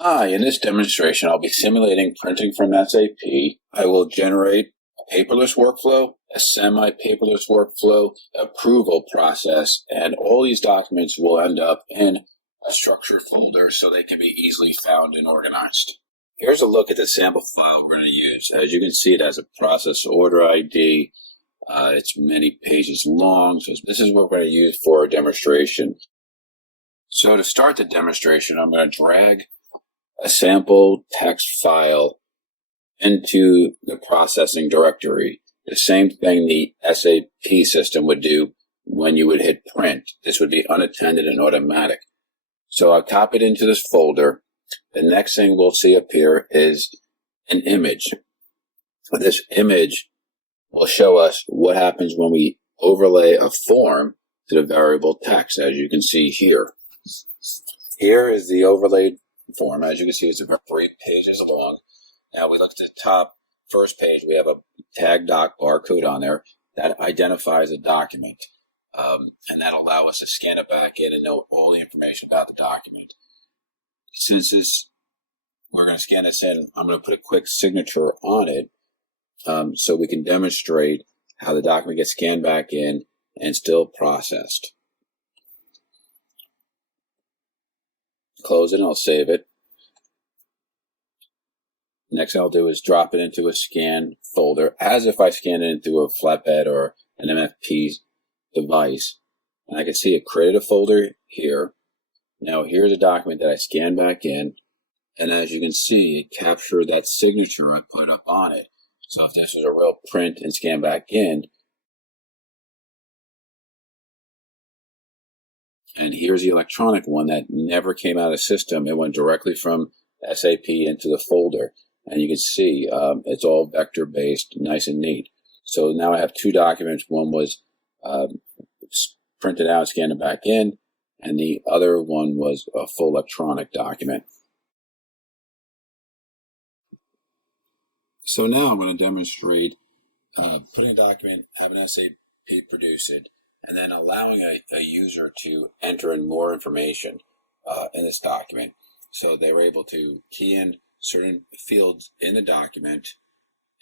Hi, in this demonstration, I'll be simulating printing from SAP. I will generate a paperless workflow, a semi-paperless workflow, approval process, and all these documents will end up in a structured folder so they can be easily found and organized. Here's a look at the sample file we're going to use. As you can see, it has a process order ID. It's many pages long, so this is what we're going to use for our demonstration. So to start the demonstration, I'm going to drag a sample text file into the processing directory. The same thing the SAP system would do when you would hit print. This would be unattended and automatic. So I copy it into this folder. The next thing we'll see appear is an image. This image will show us what happens when we overlay a form to the variable text, as you can see here. Here is the overlaid form. As you can see, it's about 3 pages long. Now we look at the top first page. We have a tag doc barcode on there that identifies a document, and that'll allow us to scan it back in and know all the information about the document. Since we're going to scan this in, I'm going to put a quick signature on it so we can demonstrate how the document gets scanned back in and still processed. Close it and I'll save it. Next thing I'll do is drop it into a scan folder as if I scanned it into a flatbed or an MFP device. And I can see it created a folder here. Now here's a document that I scanned back in. And as you can see, it captured that signature I put up on it. So if this was a real print and scan back in, and here's the electronic one that never came out of the system. It went directly from SAP into the folder. And you can see it's all vector-based, nice and neat. So now I have 2 documents. One was printed out, scanned it back in, and the other one was a full electronic document. So now I'm going to demonstrate putting a document, having SAP produce it, and then allowing a user to enter in more information in this document. So they were able to key in certain fields in the document,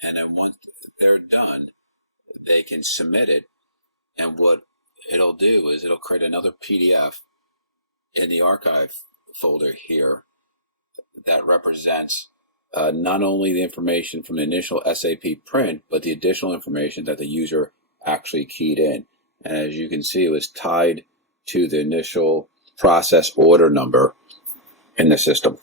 and then once they're done, they can submit it. And what it'll do is it'll create another PDF in the archive folder here that represents not only the information from the initial SAP print, but the additional information that the user actually keyed in. And as you can see, it was tied to the initial process order number in the system.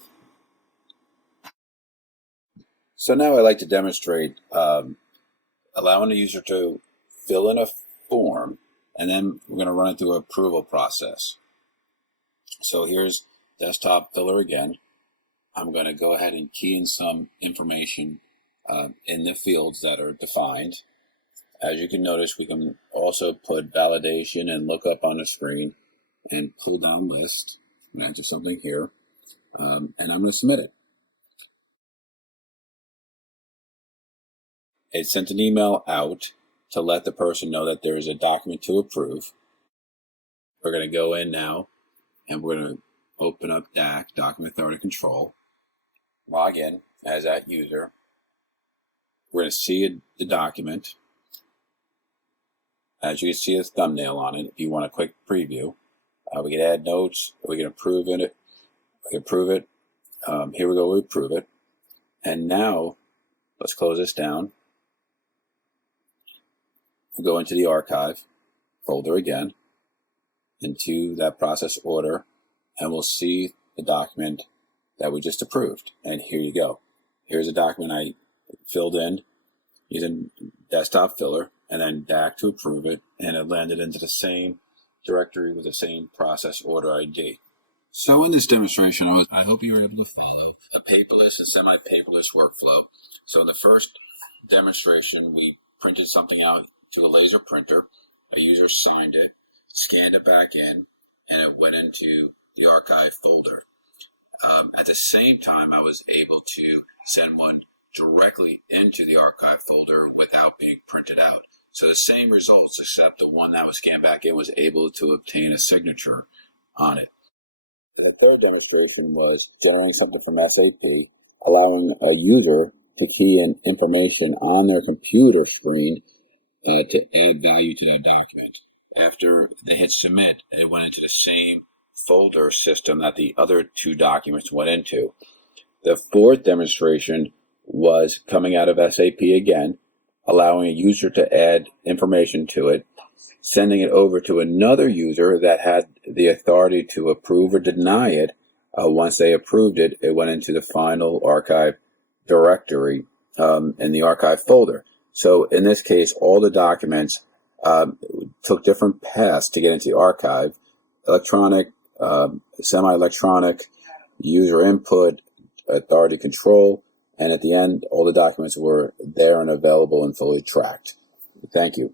So now I'd like to demonstrate allowing the user to fill in a form, and then we're going to run it through an approval process. So here's desktop filler again. I'm going to go ahead and key in some information in the fields that are defined. As you can notice, we can also put validation and lookup on the screen and pull down list and enter something here. And I'm going to submit it. It sent an email out to let the person know that there is a document to approve. We're going to go in now and we're going to open up DAC, Document Authority Control, log in as that user. We're going to see the document. As you can see, a thumbnail on it. If you want a quick preview, we can add notes. We can approve it. We can approve it. Here we go. We approve it. And now let's close this down. We'll go into the archive folder again, into that process order, and we'll see the document that we just approved. And here you go. Here's a document I filled in using desktop filler, and then DAC to approve it, and it landed into the same directory with the same process order ID. So in this demonstration, I hope you were able to follow a paperless and semi-paperless workflow. So the first demonstration, we printed something out to a laser printer. A user signed it, scanned it back in, and it went into the archive folder. At the same time, I was able to send one directly into the archive folder without being printed out. So the same results, except the one that was scanned back in was able to obtain a signature on it. The third demonstration was generating something from SAP, allowing a user to key in information on their computer screen to add value to that document. After they hit submit, it went into the same folder system that the other two documents went into. The fourth demonstration was coming out of SAP again, allowing a user to add information to it, sending it over to another user that had the authority to approve or deny it. Once they approved it, it went into the final archive directory in the archive folder. So in this case, all the documents took different paths to get into the archive: electronic, semi-electronic, user input, authority control, and at the end, all the documents were there and available and fully tracked. Thank you.